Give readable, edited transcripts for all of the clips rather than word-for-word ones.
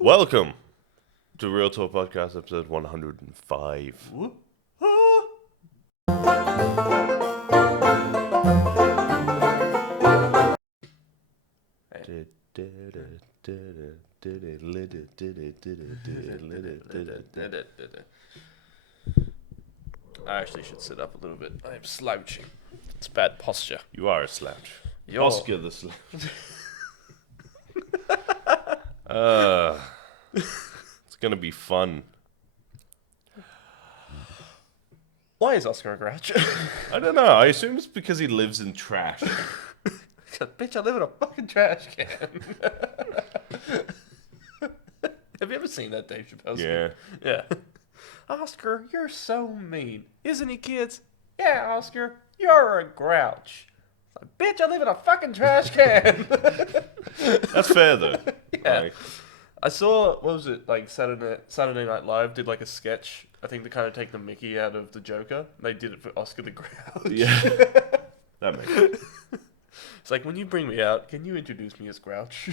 Welcome to Real Talk Podcast, episode 105. I actually should sit up a little bit. I am slouching. It's bad posture. You are a slouch. You're... Oscar the slouch. It's gonna be fun. Why is Oscar a grouch? I don't know. I assume it's because he lives in trash. Bitch, I live in a fucking trash can. Have you ever seen that Dave Chappelle? Yeah. Yeah. Oscar, you're so mean. Isn't he, kids? Yeah, Oscar, you're a grouch. Bitch, I live in a fucking trash can. That's fair though. Yeah. Like, I saw, what was it, like Saturday Night Live did like a sketch, I think to kind of take the mickey out of the Joker. They did it for Oscar the Grouch. yeah. That makes sense. It's like, when you bring me out, can you introduce me as Grouch?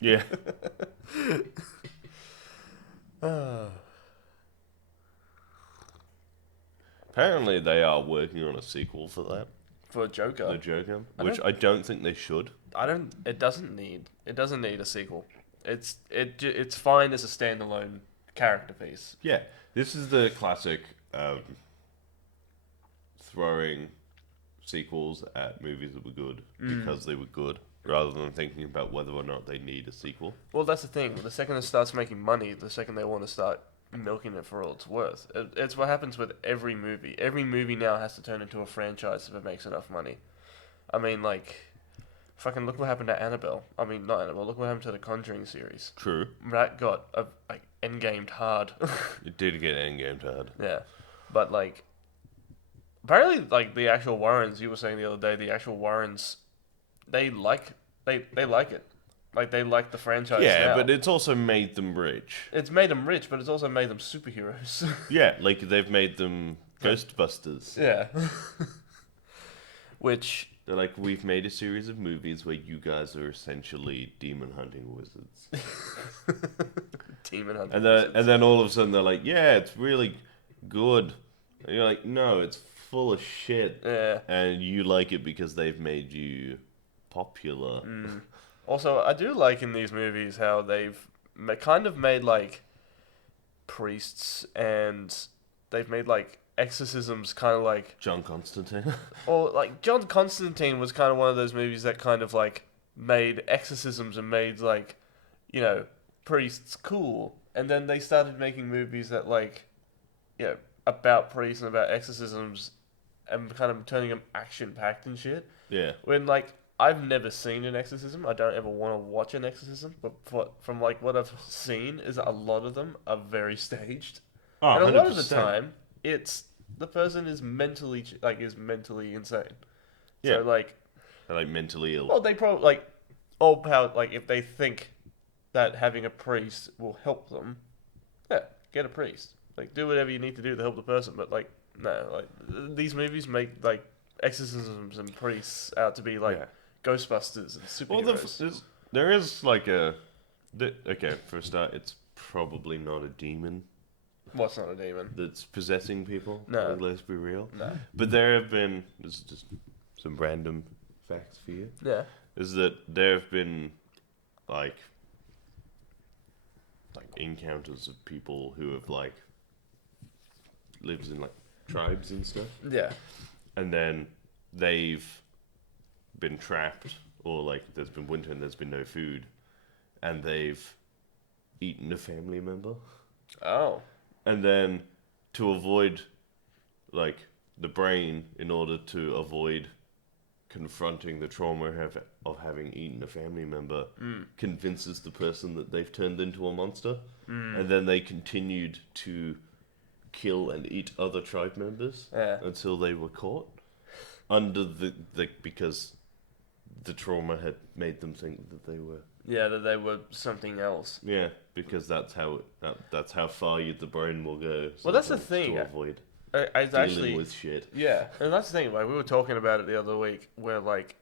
Yeah. Apparently they are working on a sequel for that. For Joker. The Joker. Which I don't think they should. It doesn't need a sequel. It's fine as a standalone character piece. Yeah. This is the classic throwing sequels at movies that were good because they were good, rather than thinking about whether or not they need a sequel. Well, that's the thing. The second it starts making money, the second they want to start milking it for all it's worth. It's what happens with every movie. Every movie now has to turn into a franchise if it makes enough money. I mean, like, fucking look what happened to Annabelle. I mean, not Annabelle. Look what happened to the Conjuring series. True. That got endgamed hard. It did get endgame hard. Yeah, but like, apparently, like the actual Warrens, you were saying the other day, the actual Warrens, they like it. Like, they like the franchise. Yeah, now. but it's also made them rich. It's made them rich, but it's also made them superheroes. Yeah, like they've made them Ghostbusters. Yeah. Which... They're like, we've made a series of movies where you guys are essentially demon hunting wizards. Demon hunting And wizards. then all of a sudden they're like, yeah, it's really good. And you're like, no, it's full of shit. Yeah. And you like it because they've made you popular. Also, I do like in these movies how they've kind of made, like, priests and they've made, like, exorcisms kind of like... John Constantine. Or, like, John Constantine was kind of one of those movies that kind of, like, made exorcisms and made, like, you know, priests cool. And then they started making movies that, like, you know, about priests and about exorcisms and kind of turning them action-packed and shit. Yeah. When, like, I've never seen an exorcism. I don't ever want to watch an exorcism. But from, like, what I've seen is a lot of them are very staged. Oh, And a lot of the 100%. time, it's... the person is mentally insane. Yeah. So, like... They're like mentally ill. Well, they probably, like... all power... Like, if they think that having a priest will help them, yeah, get a priest. Like, do whatever you need to do to help the person. But, like, no. Like, these movies make, like, exorcisms and priests out to be, like, Yeah. Ghostbusters and superheroes. Well, there is like a... Okay, for a start, it's probably not a demon What's not a demon? that's possessing people. No. Like, let's be real. No. But there have been... This is just some random facts for you. Yeah. Is that there have been, like encounters of people who have, like, lives in, like, tribes and stuff. Yeah. And then they've been trapped, or, like, there's been winter and there's been no food. And they've eaten a family member. Oh. And then to avoid, like, the brain, in order to avoid confronting the trauma of having eaten a family member, convinces the person that they've turned into a monster. And then they continued to kill and eat other tribe members until they were caught. Under the because the trauma had made them think that they were... Yeah, that they were something else. Yeah, because that's how far the brain will go. Well, that's the sometimes thing. To avoid I dealing actually... with shit. Yeah, and that's the thing. Like, we were talking about it the other week, where, like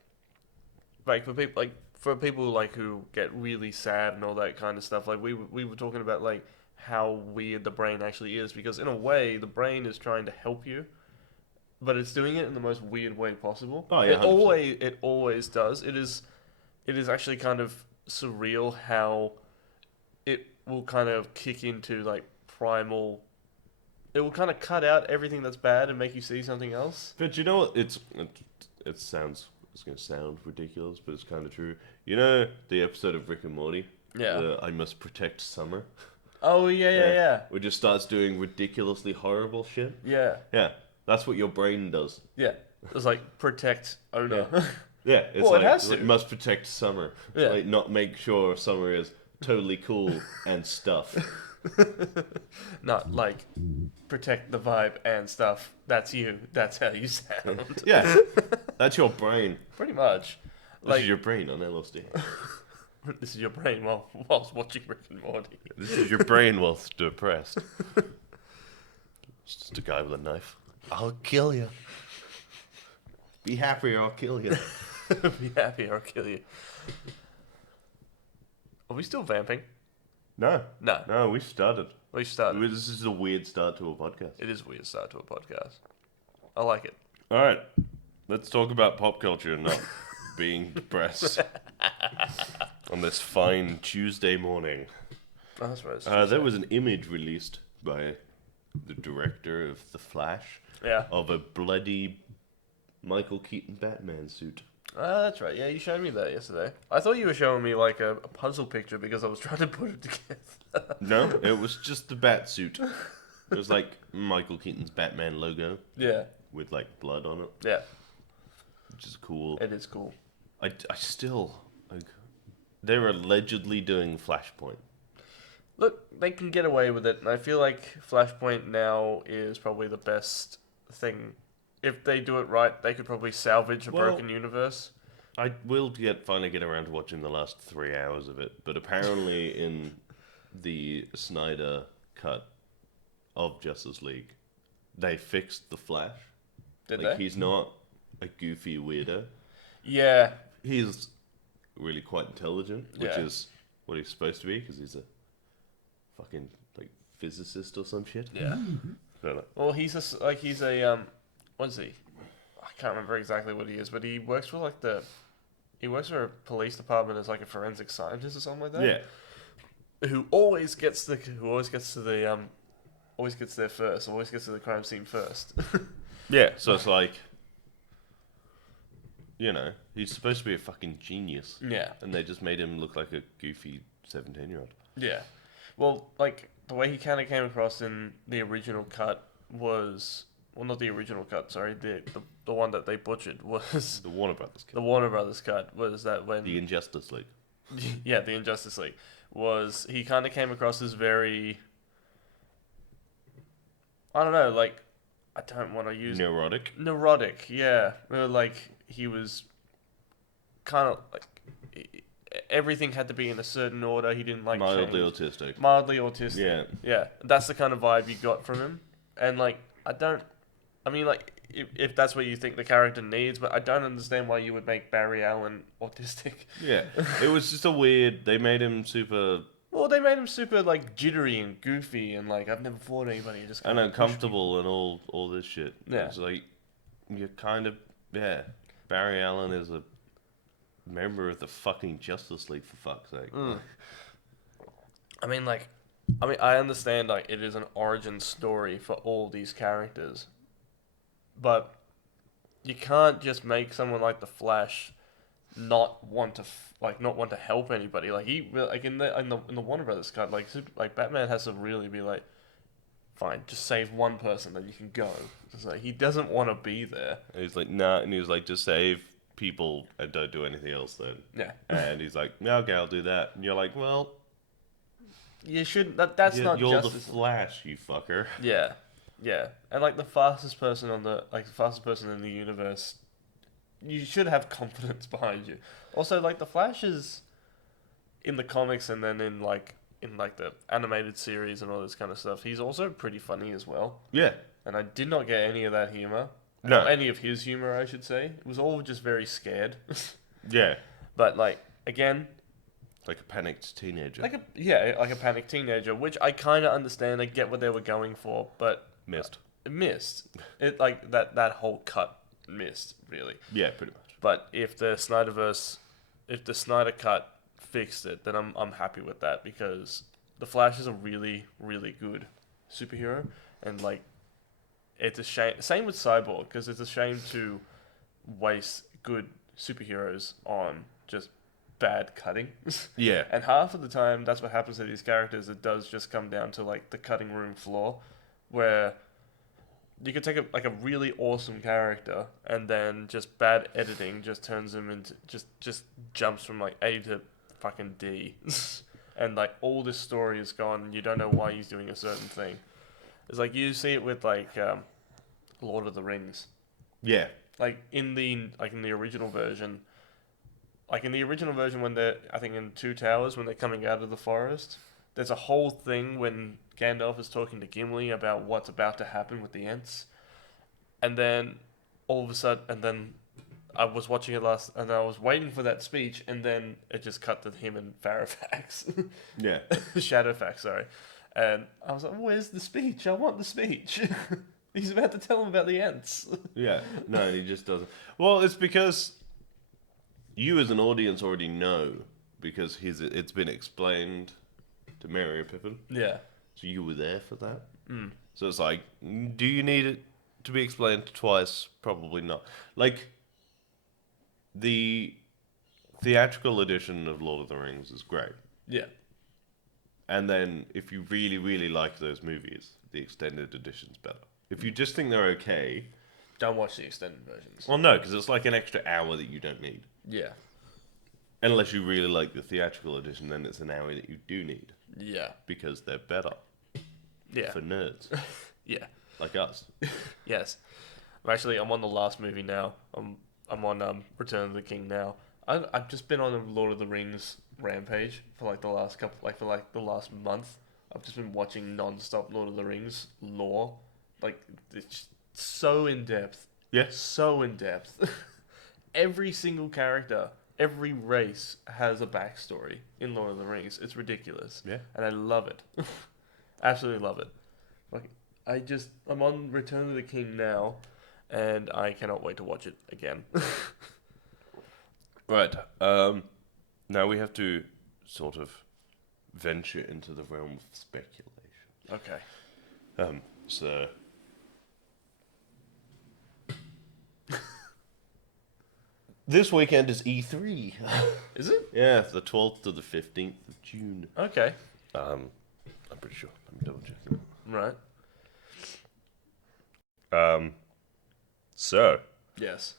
for people, like, for people like who get really sad and all that kind of stuff, like we were talking about like how weird the brain actually is, because in a way the brain is trying to help you, but it's doing it in the most weird way possible. Oh, yeah, it 100%. always does. It is actually kind of surreal how it will kind of kick into like primal. It will kind of cut out everything that's bad and make you see something else. But you know what? It sounds, it's gonna sound ridiculous, but it's kind of true. You know the episode of Rick and Morty, Yeah. the I must protect Summer. Oh yeah. Where it just starts doing ridiculously horrible shit. Yeah. Yeah, that's what your brain does. Yeah. It's like protect owner. Yeah, it's Well, it has to. must protect Summer. Yeah. Like not make sure Summer is totally cool and stuff. Not like protect the vibe and stuff. That's you. That's how you sound. Yeah, that's your brain. Pretty much. This Like is your brain on LSD. this is your brain whilst watching Rick and Morty. This is your brain whilst depressed. It's just a guy with a knife. I'll kill you. Be happy or I'll kill you. Be happy or I'll kill you. Are we still vamping? No, No. we started. We started. This is a weird start to a podcast. It is a weird start to a podcast. I like it. All right, let's talk about pop culture and not being depressed on this fine Tuesday morning. Oh, that's right. There was an image released by the director of The Flash Yeah. of a bloody Michael Keaton Batman suit. Oh, that's right. Yeah, you showed me that yesterday. I thought you were showing me like a puzzle picture because I was trying to put it together. No, it was just the bat suit. It was like Michael Keaton's Batman logo Yeah. with like blood on it, Yeah. which is cool. It is cool. I still like. They're allegedly doing Flashpoint. Look, they can get away with it, and I feel like Flashpoint now is probably the best thing. If they do it right, they could probably salvage a Well- broken universe. I will finally get around to watching the last 3 hours of it, but apparently in the Snyder cut of Justice League, they fixed the Flash. Did Like they? he's not a goofy weirdo. Yeah. He's really quite intelligent, which Yeah. is what he's supposed to be because he's a fucking like physicist or some shit. Yeah. Don't know. Well, he's a what is he? I can't remember exactly what he is, but he works for like he works for a police department as like a forensic scientist or something like that. Yeah, Who always gets there first, always gets to the crime scene first. yeah. So it's like, you know, he's supposed to be a fucking genius, Yeah. and they just made him look like a goofy 17-year-old. Yeah. Well, like the way he kind of came across in the original cut was, well, not the original cut, sorry, the one that they butchered was The Warner Brothers kid. the Warner Brothers cut, was that when The Injustice League. yeah, the Injustice League, was he kind of came across as very, I don't know, like, I don't want to use Neurotic. neurotic, yeah. Like he was kind of like everything had to be in a certain order. He didn't like Mildly change. autistic. Mildly autistic. Yeah. Yeah, that's the kind of vibe you got from him. And like, I mean, like, if that's what you think the character needs, but I don't understand why you would make Barry Allen autistic. Yeah. It was just a weird. They made him super Well, they made him super like jittery and goofy and like I've never fought anybody. Just and kinda push me. uncomfortable and all this shit. Yeah. It's like you're kind of Barry Allen is a member of the fucking Justice League for fuck's sake. I mean, I understand like it is an origin story for all these characters, but you can't just make someone like the Flash not want to not want to help anybody. Like he like in the Warner Brothers cut, like Batman has to really be like, fine, just save one person, then you can go. It's like he doesn't want to be there. And he's like, nah, and he was like, just save people and don't do anything else then. Yeah, And he's like, no, okay, I'll do that. And you're like, well, you shouldn't. That's not you're the justice. Flash, you fucker. Yeah, yeah, and like the fastest person in the universe, you should have confidence behind you. Also, like the Flash is in the comics and then in the animated series and all this kind of stuff. He's also pretty funny as well, Yeah. and I did not get any of that humor. No. Or any of his humor, I should say. It was all just very scared. Yeah. But like again, Like a panicked teenager. like a panicked teenager, which I kind of understand. I get what they were going for, but Missed. it missed. It like that whole cut missed really. Yeah, pretty much. But if the Snyder cut fixed it, then I'm happy with that because the Flash is a really really good superhero, and like it's a shame. Same with Cyborg because it's a shame to waste good superheroes on just bad cutting. Yeah. And half of the time, that's what happens to these characters. It does just come down to like the cutting room floor, where you could take a really awesome character and then just bad editing just turns him into just jumps from like A to fucking D, and like all this story is gone. And you don't know why he's doing a certain thing. It's like you see it with like Lord of the Rings. Yeah. Like in the original version. Like in the original version, when they're, I think in Two Towers, when they're coming out of the forest, there's a whole thing when Gandalf is talking to Gimli about what's about to happen with the Ents, and then all of a sudden, and then I was watching it last, and I was waiting for that speech, and then it just cut to him and Fairfax, Yeah. Shadowfax, sorry, and I was like, "Where's the speech? I want the speech." He's about to tell him about the Ents. Yeah. No, he just doesn't. Well, it's because you as an audience already know because it's been explained to Mary Pippin. Yeah. So you were there for that. Mm. So it's like, do you need it to be explained twice? Probably not. Like, the theatrical edition of Lord of the Rings is great. Yeah. And then if you really, really like those movies, the extended edition's better. If you just think they're okay... Don't watch the extended versions. Well, no, because it's like an extra hour that you don't need. Yeah. Unless you really like the theatrical edition, then it's an hour that you do need. Yeah. Because they're better. Yeah. For nerds. Yeah. Like us. Yes. I'm on the last movie now. I'm on Return of the King now. I've just been on a Lord of the Rings rampage for like the last the last month. I've just been watching non-stop Lord of the Rings lore. Like it's so in depth. Yeah. So in depth. Every single character, every race has a backstory in Lord of the Rings. It's ridiculous. Yeah. And I love it. Absolutely love it. Like I'm on Return of the King now, and I cannot wait to watch it again. Right. Now we have to sort of venture into the realm of speculation. Okay. So this weekend is E3. Is it? Yeah, the 12th to the 15th of June. Okay. I'm pretty sure. Let me double check Right. it. So, Yes.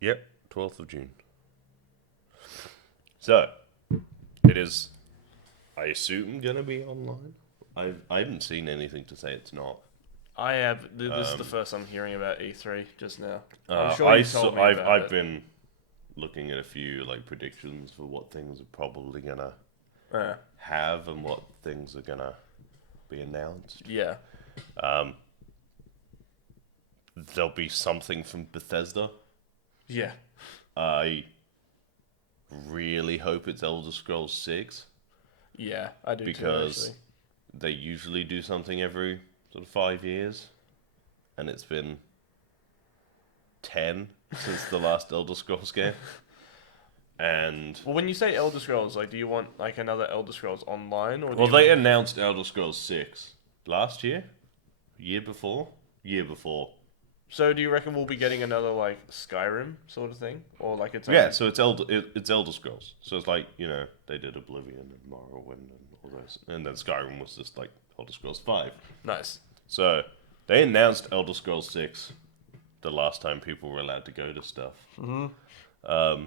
yep, 12th of June. So, it is, I assume, gonna be online. I haven't seen anything to say it's not. I have. This is the first I'm hearing about E3 just now. I'm Uh, sure you told me about I've it. been looking at a few like predictions for what things are probably gonna Yeah. have and what things are gonna be announced. Yeah. There'll be something from Bethesda. Yeah. I really hope it's Elder Scrolls 6 Yeah. I do because too. they usually do something every sort of 5 years, and it's been 10 since the last Elder Scrolls game. And Well, when you say Elder Scrolls, like, do you want like another Elder Scrolls Online, or do well, you they want... announced Elder Scrolls 6 last year, year before. So do you reckon we'll be getting another like Skyrim sort of thing, or like its own... Yeah, so it's Elder Scrolls. So it's like, you know, they did Oblivion and Morrowind and all those, and then Skyrim was just like Elder Scrolls 5. Nice. So they announced Elder Scrolls 6 the last time people were allowed to go to stuff. Mm-hmm.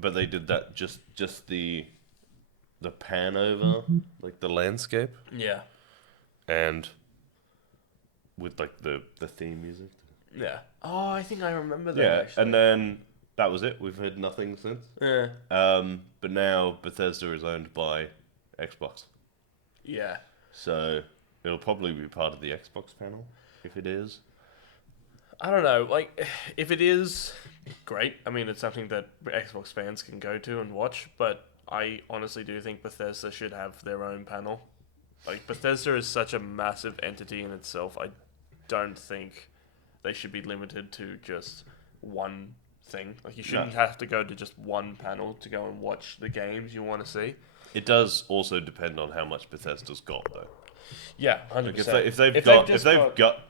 But they did that just the pan over, like the landscape, Yeah. and with like the theme music. Yeah. Oh, I think I remember that. Yeah, Actually. and then that was it. We've heard nothing since. Yeah. But now Bethesda is owned by Xbox, Yeah. so it'll probably be part of the Xbox panel if it is. I don't know. Like, if it is great, I mean, it's something that Xbox fans can go to and watch. But I honestly do think Bethesda should have their own panel. Like, Bethesda is such a massive entity in itself. I don't think they should be limited to just one thing. Like, you shouldn't have to go to just one panel to go and watch the games you want to see. It does also depend on how much Bethesda's got, though. Yeah, 100%. Like if they've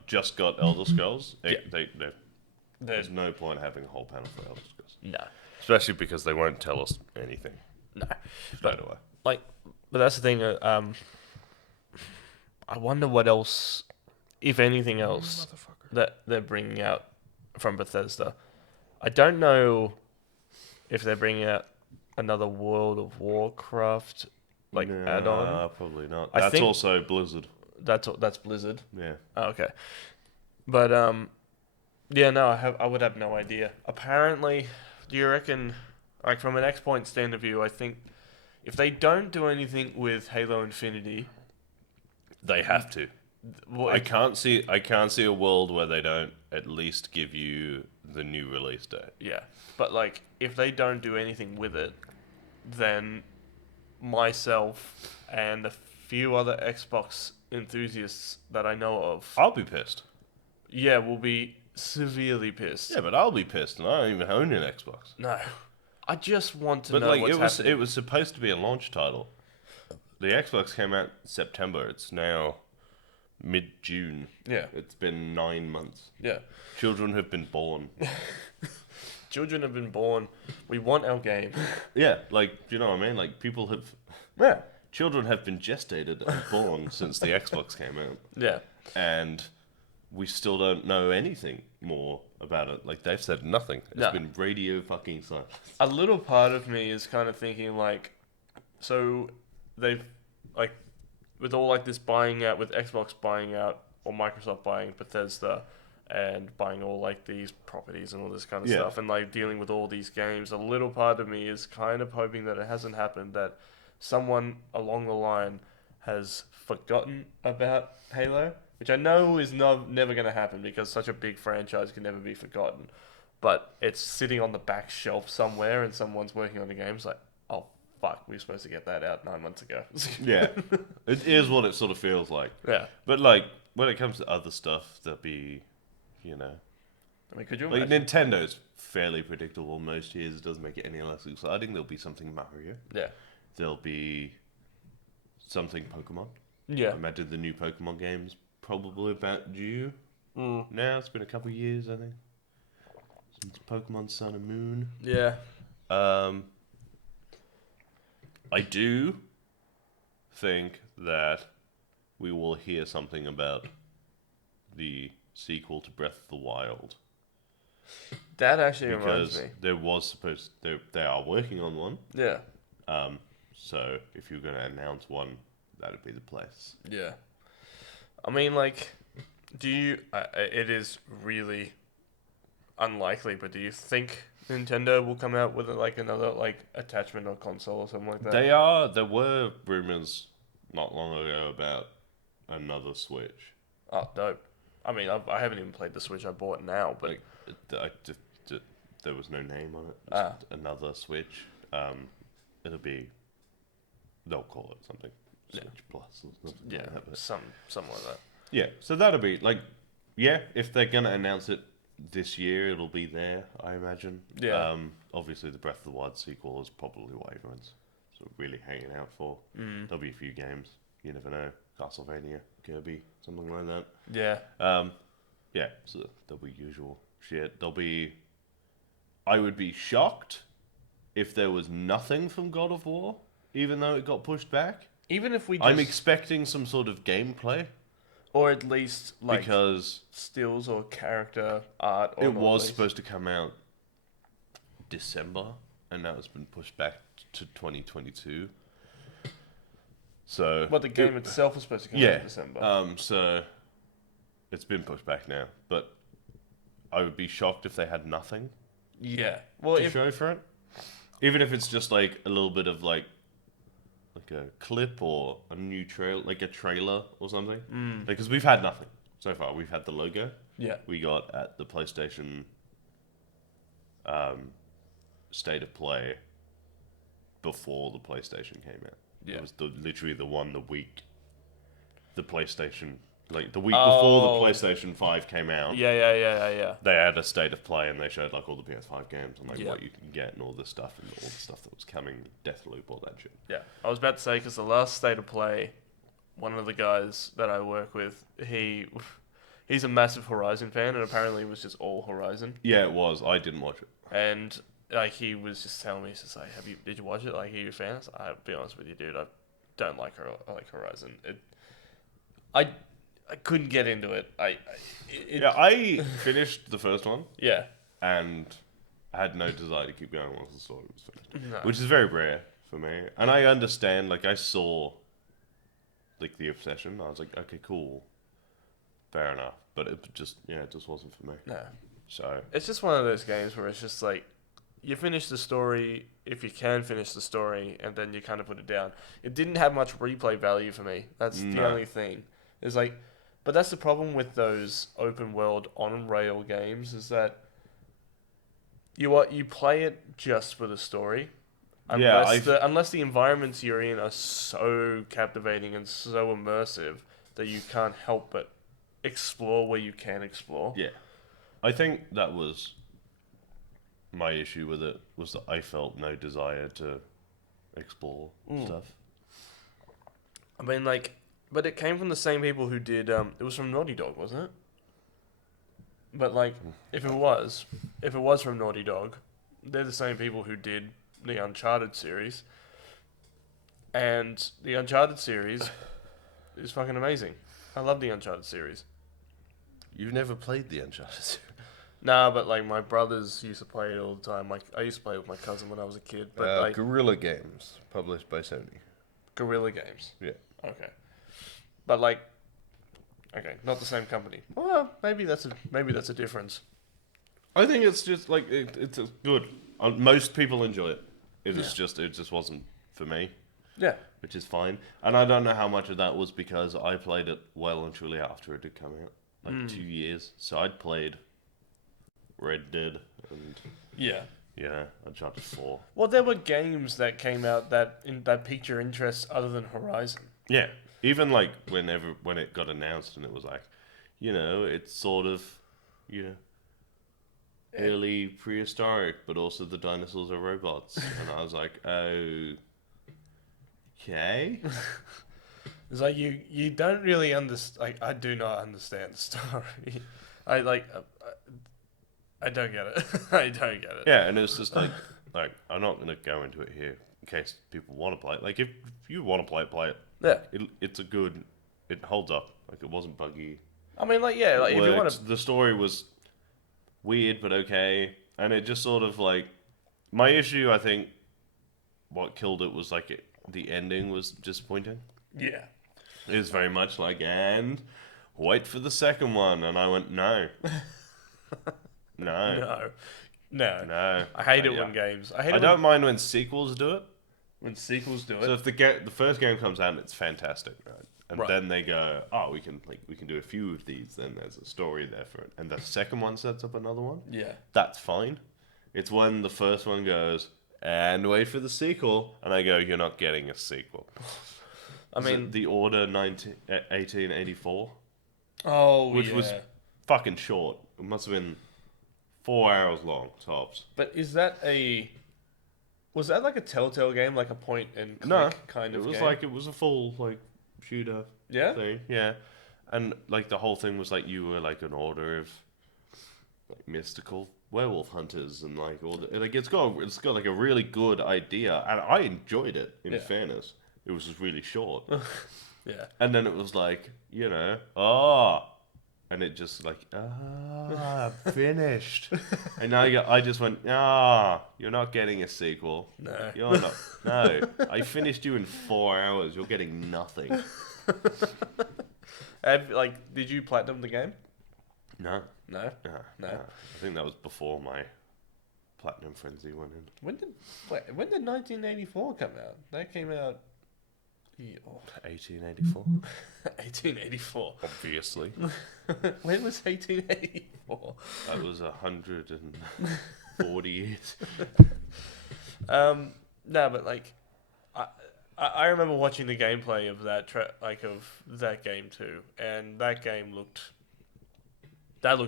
just got Elder Scrolls, there's no point having a whole panel for Elder Scrolls. No. Especially because they won't tell us anything. No. Straight away. Like, but that's the thing. I wonder what else, if anything else, that they're bringing out from Bethesda. I don't know if they're bringing out another World of Warcraft add-on. Probably not. I That's think- also Blizzard. That's Blizzard. Yeah. Oh, okay. But yeah, no, I would have no idea. Apparently, do you reckon, like from an X Point stand of view, I think if they don't do anything with Halo Infinity, They have to. well, I can't see a world where they don't at least give you the new release date. yeah, but like if they don't do anything with it, then myself and a few other Xbox enthusiasts that I know of, I'll be pissed. yeah, will be severely pissed. Yeah, but I'll be pissed, and I don't even own an Xbox. No, I just want to But know like what's happening. it was supposed to be a launch title. The Xbox came out in September. It's now mid-June. Yeah, It's been 9 months. yeah. Children have been born. Children have been born. We want our game. Yeah, like, do you know what I mean? Like, Yeah. children have been gestated and born since the Xbox came out. Yeah. And we still don't know anything more about it. Like, they've said nothing. It's No. been radio fucking silence. A little part of me is kind of thinking like, so they've like, with all like this buying out, with Xbox buying out or Microsoft buying Bethesda and buying all like these properties and all this kind of Yeah. stuff and like dealing with all these games, a little part of me is kind of hoping that it hasn't happened, that someone along the line has forgotten about Halo, which I know is never going to happen because such a big franchise can never be forgotten. But it's sitting on the back shelf somewhere and someone's working on the game. It's like, oh, fuck, we were supposed to get that out 9 months ago. Yeah. It is what it sort of feels like. Yeah. But, like, when it comes to other stuff, there'll be, you know... I mean, could you Like, imagine? Nintendo's fairly predictable most years. It doesn't make it any less exciting. There'll be something Mario. Yeah. There'll be something Pokemon. Yeah. I imagine the new Pokemon game's probably about due Mm. now. It's been a couple of years, I think, since Pokemon Sun and Moon. Yeah. I do think that we will hear something about the sequel to Breath of the Wild, That actually reminds because me. there was supposed they are working on one. Yeah. So if you're going to announce one, that'd be the place. Yeah. I mean, like, do you... it is really unlikely, but do you think Nintendo will come out with, like, another, like, attachment or console or something like that? There were rumors not long ago about another Switch. Oh, dope. I mean, I haven't even played the Switch I bought now, but... There was no name on it. Ah. Just another Switch. It'll be... They'll call it something. Yeah. Switch Plus or something yeah, like that. But something like that. yeah, so that'll be, like... Yeah, if they're going to announce it this year, it'll be there, I imagine. Yeah. Obviously, the Breath of the Wild sequel is probably what everyone's sort of really hanging out for. Mm. There'll be a few games. You never know. Castlevania, Kirby, something like that. Yeah. Yeah, so there'll be usual shit. There'll be... I would be shocked if there was nothing from God of War, even though it got pushed back. Even if we just... I'm expecting some sort of gameplay, or at least, like, because stills or character art. Or it not was least. supposed to come out December, and now it's been pushed back to 2022. So... But the game itself was supposed to come out in December. So it's been pushed back now, but I would be shocked if they had nothing yeah. Well, to if... show for it. Even if it's just like a little bit of like a clip or a new trail, like a trailer or something. Because we've had nothing so far. We've had the logo, Yeah. we got at the PlayStation State of Play before the PlayStation came out. Yeah. It was literally the one the week the PlayStation, like the week before the Oh. PlayStation 5 came out. Yeah. They had a State of Play and they showed like all the PS5 games and like Yeah. what you can get and all this stuff and all the stuff that was coming, Deathloop, all that shit. Yeah. I was about to say, because the last State of Play, one of the guys that I work with, he's a massive Horizon fan, and apparently it was just all Horizon. Yeah, it was. I didn't watch it. And like he was just telling me, he's just like, did you watch it? Like, are you a fan? I was like, I'll be honest with you, dude, I don't like Horizon. I couldn't get into it. I finished the first one Yeah. and I had no desire to keep going once the story was finished, No. which is very rare for me. And I understand. Like I saw, like the obsession. I was like, okay, cool, fair enough. But it just wasn't for me. No. So It's just one of those games where it's just like, you finish the story if you can finish the story, and then you kind of put it down. It didn't have much replay value for me. That's the No. only thing. It's like, but that's the problem with those open world on rail games, is that you play it just for the story. Unless the environments you're in are so captivating and so immersive that you can't help but explore where you can explore. yeah, I think that was my issue with it, was that I felt no desire to explore stuff. I mean, like, but it came from the same people who did. It was from Naughty Dog, wasn't it? But like, if it was from Naughty Dog, they're the same people who did the Uncharted series, and the Uncharted series is fucking amazing. I love the Uncharted series. You've never played the Uncharted series? Nah, but like my brothers used to play it all the time. Like I used to play it with my cousin when I was a kid. But like Guerrilla Games, published by Sony. Guerrilla Games. Yeah. Okay. But like, okay, not the same company. Well, maybe that's a difference. I think it's just like it's good. Most people enjoy it. It just wasn't for me, Yeah. which is fine. And I don't know how much of that was because I played it well and truly after it did come out, like 2 years. So I'd played Red Dead and Yeah. Uncharted 4. Well, there were games that came out that piqued your interest other than Horizon. Yeah, even like when it got announced and it was like, it's sort of, early prehistoric, but also the dinosaurs are robots, and I was like, okay. It's like you don't really understand. Like, I do not understand the story. I don't get it. I don't get it. Yeah, and it's just like I'm not gonna go into it here in case people want to play it. Like if you want to play it. Yeah. It holds up. Like it wasn't buggy. I mean, like, yeah, like if you want Worked. to. The story was weird but okay, and it just sort of like my issue. I think what killed it was like the ending was disappointing. Yeah. It was very much like, and wait for the second one, and I went no, no, No. no. I hate it Yeah. when games. I don't mind when sequels do it. when sequels do it. So if the first game comes out and it's fantastic, right? And Right. then they go, oh, we can do a few of these. Then there's a story there for it, and the second one sets up another one. Yeah. That's fine. It's when the first one goes and wait for the sequel, and I go, you're not getting a sequel. I mean, The Order 1884, oh, which yeah. was fucking short. It must have been 4 hours long tops. But was that like a Telltale game, like a point and click No, kind it of was game? like it was a full like shooter Yeah? thing. Yeah, and like the whole thing was like you were like an order of like mystical werewolf hunters and like all the, like it's got like a really good idea, and I enjoyed it. In Yeah. fairness, it was just really short, Yeah. and then it was like and it just like finished, and now I just went you're not getting a sequel. No. You're not. No, I finished you in 4 hours. You're getting nothing. Did you platinum the game? No, No. no, No. I think that was before my platinum frenzy went in. When did 1984 come out? That came out Oh, 1884. 1884. Obviously. When was 1884? That was 140 years. No, but like, I remember watching the gameplay of that of that game too, and that game looked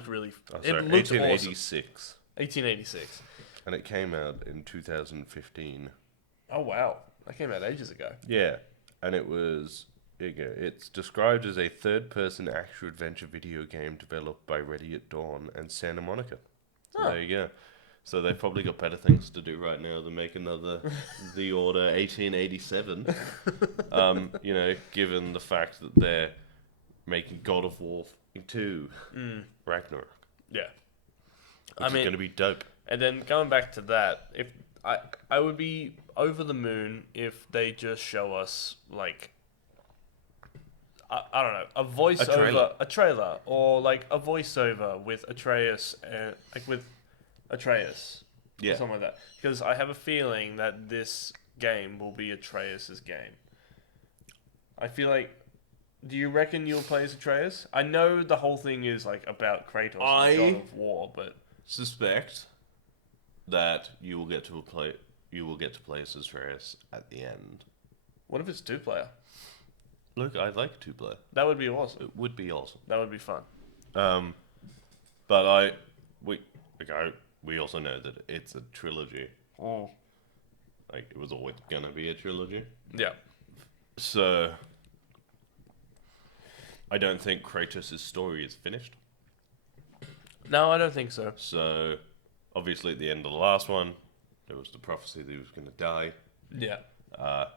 really. Oh, It sorry, looked awesome. 1886. 1886. And it came out in 2015. Oh wow, that came out ages ago. Yeah. And it was... Here you go. It's described as a third-person action-adventure video game developed by Ready at Dawn and Santa Monica. So Oh. there you go. So they've probably got better things to do right now than make another The Order 1887. You know, given the fact that they're making God of War 2 Ragnarok, Yeah. which is going to be dope. And then going back to that, if I would be over the moon if they just show us like I don't know, a voiceover, a trailer, or like a voiceover with Atreus, like with Atreus, Yeah. or something like that. Because I have a feeling that this game will be Atreus's game. I feel like. Do you reckon you'll play as Atreus? I know the whole thing is like about Kratos and God of War, but suspect that you will get to play as Atreus at the end. what if it's 2-player? Look, I'd like 2-player. That would be awesome. It would be awesome. That would be fun. But we also know that it's a trilogy. Oh. Like, it was always gonna be a trilogy. Yeah. So I don't think Kratos' story is finished. No, I don't think so. So obviously at the end of the last one, there was the prophecy that he was gonna die. Yeah.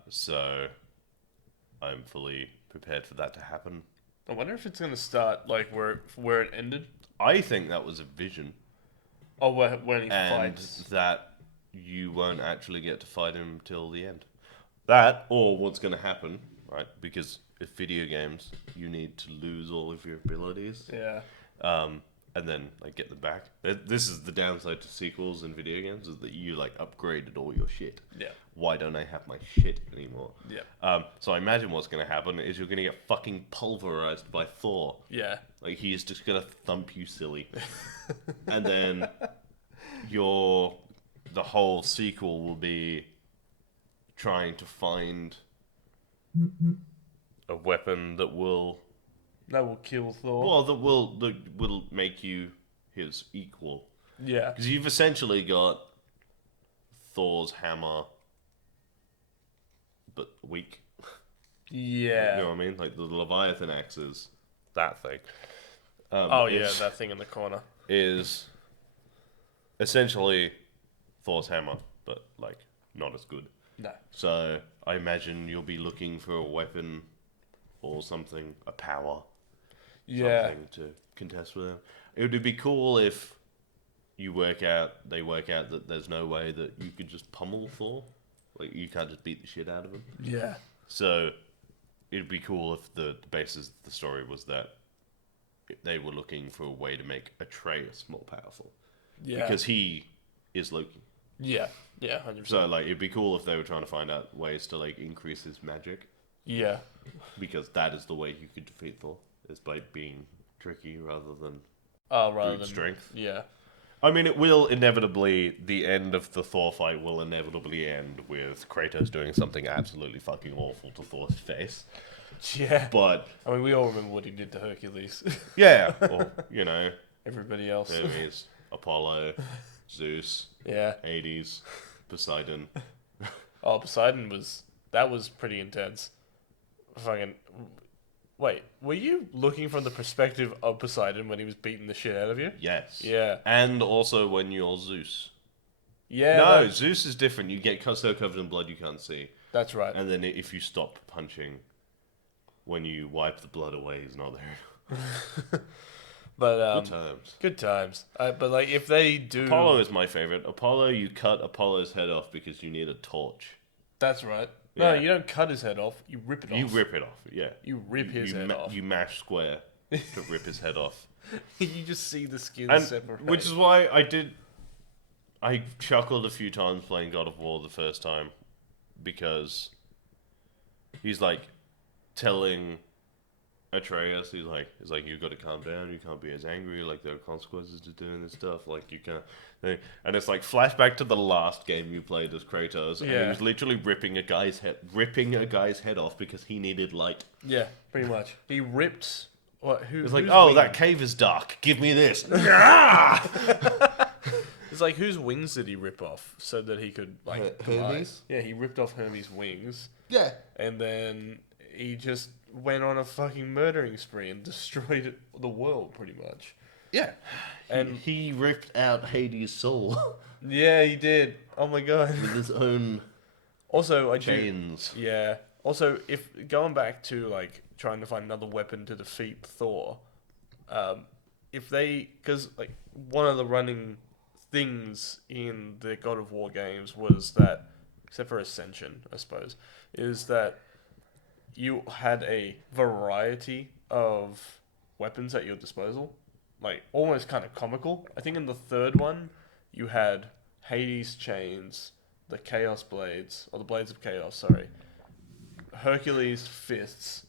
So I'm fully prepared for that to happen. I wonder if it's gonna start like where it ended. I think that was a vision, Oh, when he and fights. that you won't actually get to fight him till the end. That, or what's going to happen, right? Because if video games, you need to lose all of your abilities, Yeah. and then like get them back. This is the downside to sequels in video games, is that you like upgraded all your shit. Yeah. Why don't I have my shit anymore? Yeah. So I imagine what's going to happen is you're going to get fucking pulverized by Thor. Yeah. Like, he's just gonna thump you silly. And then the whole sequel will be trying to find a weapon that will, That will kill Thor. well, that will make you his equal. Yeah. Because you've essentially got Thor's hammer, but weak. Yeah. You know what I mean? Like, the Leviathan axes, that thing. Oh yeah, is- that thing in the corner. is essentially Thor's hammer, but like not as good. No. So I imagine you'll be looking for a weapon or something, a power, Yeah. something to contest with him. It would be cool if they work out that there's no way that you could just pummel Thor. Like, you can't just beat the shit out of him. Yeah. So it'd be cool if the basis of the story was that they were looking for a way to make Atreus more powerful. Yeah. Because he is Loki. Yeah. Yeah. 100%. So, like, it'd be cool if they were trying to find out ways to, like, increase his magic. Yeah. Because that is the way you could defeat Thor, is by being tricky rather than Oh, rather brute than strength. Yeah. I mean, it will inevitably, the end of the Thor fight will inevitably end with Kratos doing something absolutely fucking awful to Thor's face. Yeah. But, I mean, we all remember what he did to Hercules. yeah, or, you know, Everybody else. Hermes, Apollo, Zeus, Yeah. Hades, Poseidon. Oh, Poseidon was pretty intense. Fucking. Wait, were you looking from the perspective of Poseidon when he was beating the shit out of you? Yes. Yeah. And also when you're Zeus. Yeah. No, that- Zeus is different. You get so covered in blood you can't see. that's right. And then if you stop punching, when you wipe the blood away, he's not there. But Good times. good times. But like, if they do, Apollo is my favorite. Apollo, you cut Apollo's head off because you need a torch. that's right. No, Yeah. you don't cut his head off. You rip it off. You rip it off, yeah. You rip his head off. You mash square to rip his head off. You just see the skin And separate. which is why I chuckled a few times playing God of War the first time, because he's like telling Atreus, he's like, you got to calm down. You can't be as angry. Like, there are consequences to doing this stuff. Like, you can't. And it's like flashback to the last game you played as Kratos, and he Yeah. was literally ripping a guy's head off because he needed light. Yeah, pretty much. He ripped. What? Who? It's like, whose oh, wing- that cave is dark. Give me this. It's like, whose wings did he rip off so that he could like glide? Hermes? Yeah, he ripped off Hermes' wings, Yeah. and then he just went on a fucking murdering spree and destroyed the world pretty much. Yeah. And And- he ripped out Hades' soul Yeah, he did. Oh my god. with his own Also, I do. chains. Yeah. Also, if going back to like trying to find another weapon to defeat Thor, if they, because like one of the running things in the God of War games was that, except for Ascension, I suppose, is that you had a variety of weapons at your disposal, like almost kind of comical. I think in the third one, you had Hades' chains, the Chaos blades, or the blades of Chaos, sorry, Hercules' fists,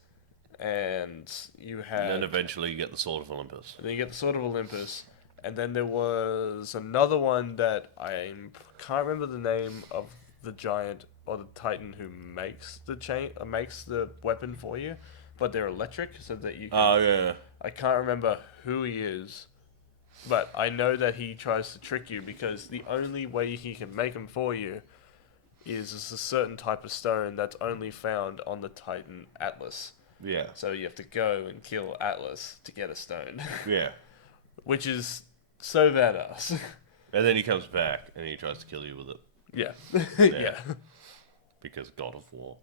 and you had. And then eventually you get the Sword of Olympus. And then you get the Sword of Olympus, and then there was another one that can't remember the name of the giant or the titan who makes the weapon for you, but they're electric, so that you can. Oh, yeah. I can't remember who he is, but I know that he tries to trick you because the only way he can make them for you is a certain type of stone that's only found on the Titan Atlas. Yeah. So you have to go and kill Atlas to get a stone, Yeah. which is so badass. And then he comes back and he tries to kill you with it. Yeah. Yeah. Because God of War.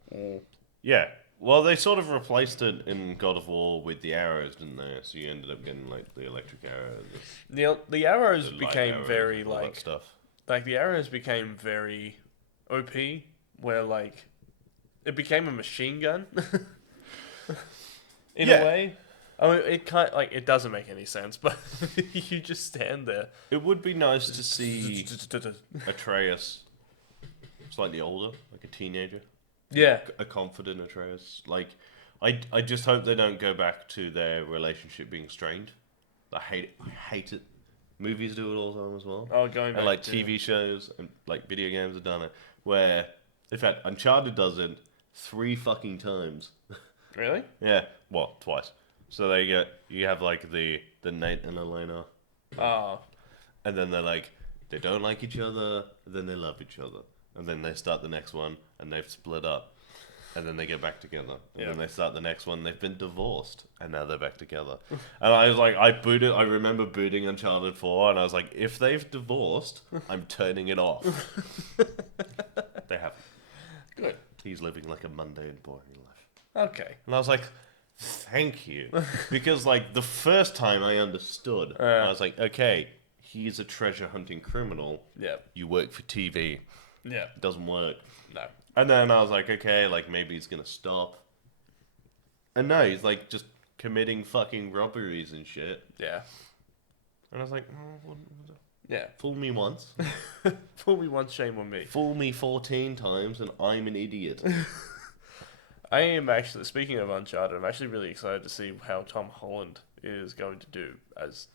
Yeah. Well, they sort of replaced it in God of War with the arrows, didn't they? So you ended up getting like the electric arrows. The arrows The light became arrows, very all that like stuff. the arrows became very OP, where like it became a machine gun in Yeah. a way. I mean, it kind like it doesn't make any sense, but you just stand there. It would be nice to see Atreus slightly older, like a teenager, Yeah, a confident Atreus. Like, I just hope they don't go back to their relationship being strained. I hate it. Movies do it all the time as well. oh, going back And like to, TV shows and like video games have done it. Where, in fact, Uncharted does it 3 fucking times. Really? Yeah, well, twice. So you have like the Nate and Elena, Oh, and then they don't like each other, then they love each other, and then they start the next one and they've split up, and then they get back together, and Yeah. then they start the next one, they've been divorced, and now they're back together. And I was like, I remember booting Uncharted 4, and I was like, if they've divorced, I'm turning it off. They haven't. good. He's living like a mundane, boring life. Okay. And I was like, thank you. Because, like, the first time I understood, I was like, okay, he's a treasure hunting criminal. Yeah. You work for TV. Yeah. It doesn't work. No. And then I was like, okay, like, maybe he's going to stop. And no, he's, like, just committing fucking robberies and shit. Yeah. And I was like, Yeah. fool me once. Fool me once, shame on me. Fool me 14 times, and I'm an idiot. I am actually, speaking of Uncharted, I'm actually really excited to see how Tom Holland is going to do as.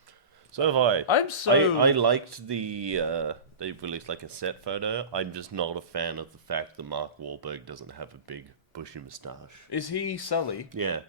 So have I. I'm so. I liked the they released like a set photo. I'm just not a fan of the fact that Mark Wahlberg doesn't have a big bushy moustache. Is he Sully? Yeah,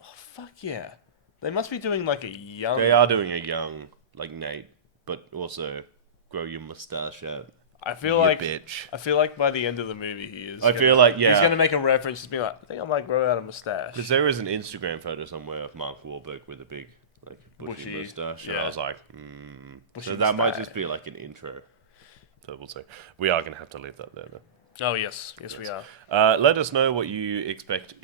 Oh, fuck yeah. They must be doing like a young. they are doing a young like Nate, but also grow your moustache out. I feel you like. bitch. I feel like by the end of the movie he is. I feel like He's yeah, gonna make a reference to be like, I think I might grow out a mustache. because there is an Instagram photo somewhere of Mark Wahlberg with a big like bushy Bushy, moustache, and yeah. I was like, Bushy so that might moustache. just be like an intro. So we'll see. We are gonna have to leave that there though. Oh yes, yes we are. Let us know what you expect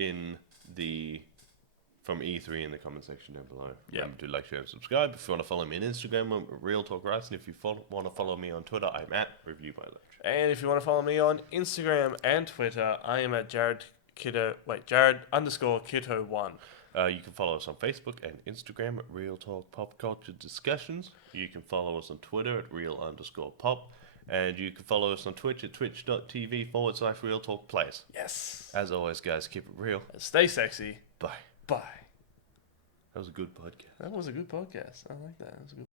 from E3 in the comment section down below. Yeah. Remember to like, share, and subscribe. If you want to follow me on Instagram, I'm Real Talk Rice, and if you want to follow me on Twitter, I'm at Review by Lecture. And if you want to follow me on Instagram and Twitter, I am at Jared _Kiddo 1. You can follow us on Facebook and Instagram at Real Talk Pop Culture Discussions. You can follow us on Twitter at Real_Pop. And you can follow us on Twitch at twitch.tv/Real Talk Plays. Yes. As always, guys, keep it real. Stay sexy. Bye. Bye. That was a good podcast. That was a good podcast. I like that. That was a good